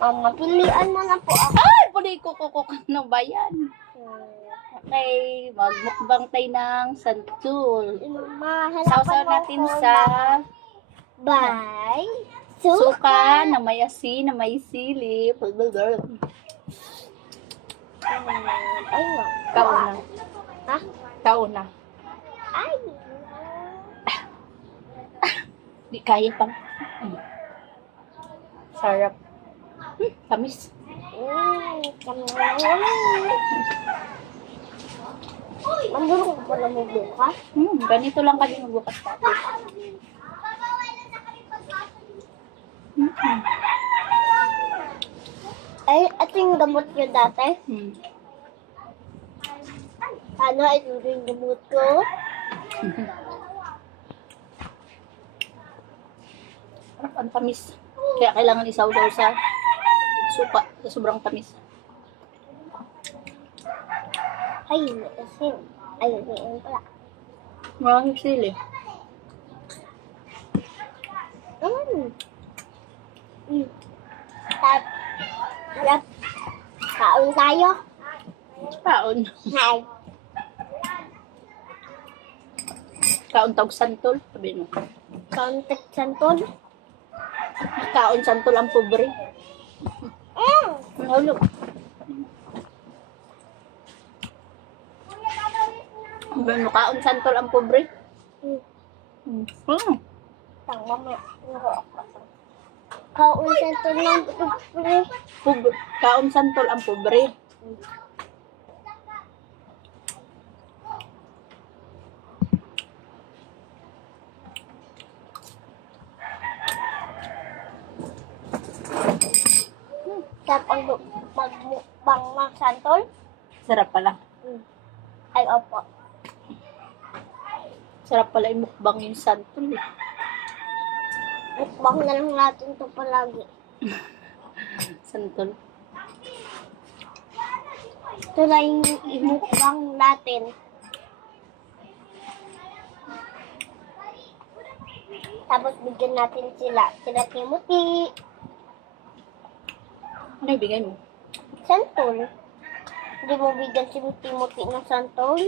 Mapilian mo na po ako. Ay, puli ko ano ba yan? Okay, magmukbang tayo ng santul. Sausaw natin sa Bye. suka na may asin, na may sili. Ay, ma. Kauna. Ha? Kauna. Ay. Di kaya pang. Sarap. Tamis. Mandurong ko pala mo bukas. Ganito lang kami magbukas natin. Ay, ito yung gamot nyo dati. Ano, ito yung gamot ko. Ang tamis. Kaya kailangan isaw-saw sa suka. Sa sobrang tamis. Ay, may asin. Ay, may asin pala. Maraming sili. Tap. Kaon tayo. Kaon. Hi. Kaon tawag santol. Sabi mo. Contact santol. Kaon santol ang pobre. Mahulog. Sabi mo, kaon santol ang pobre. Tama mo. Kaon santol ng pobre. Kaon santol ang pobre. Sarap ang magmukbang ng santol. Sarap pala. Ay, opo. Sarap pala yung mukbang yung santol eh. Mukbang na lang natin ito palagi. Santol. Ito na yung mukbang natin. Tapos bigyan natin sila. Sila Timothy. Ano ibigay mo? Santol. Hindi mo bigyan si Timothy ng santol.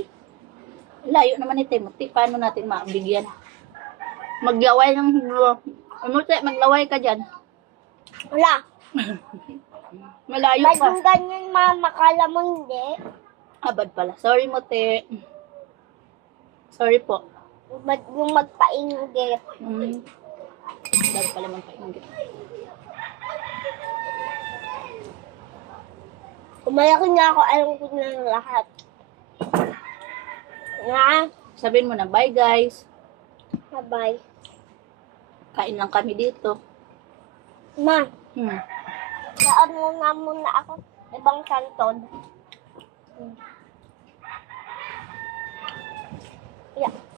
Layo naman ni Timothy. Paano natin mabigyan? Maglaway ng... maglaway ka dyan. Wala. Malayo Ba't pa. yung ganyan, mama? Kala mo hindi? Abad pala. Sorry mo, te. Sorry po. Ba't yung magpainggit? Abad pala magpainggit. Umalaki na ako, alam ko na lahat. Nga, Sabihin mo na, bye guys. bye-bye. Kain lang kami dito. Ma, Hmm. saan muna ako? Ibang santol. Yeah.